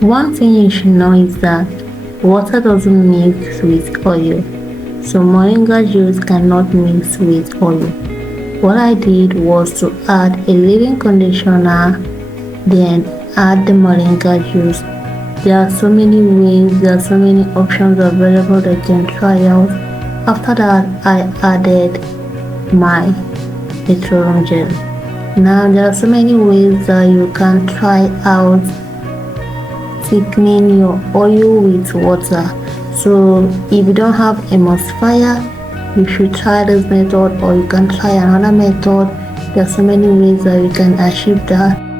One thing you should know is that water doesn't mix with oil, so moringa juice cannot mix with oil. What I did was to add a leave-in conditioner, then add the moringa juice. There are so many ways, there are so many options available that you can try out. After that, I added my petroleum gel. Now there are so many ways that you can try out thickening your oil with water. So if you don't have a emulsifier, you should try this method, or you can try another method. There are so many ways that you can achieve that.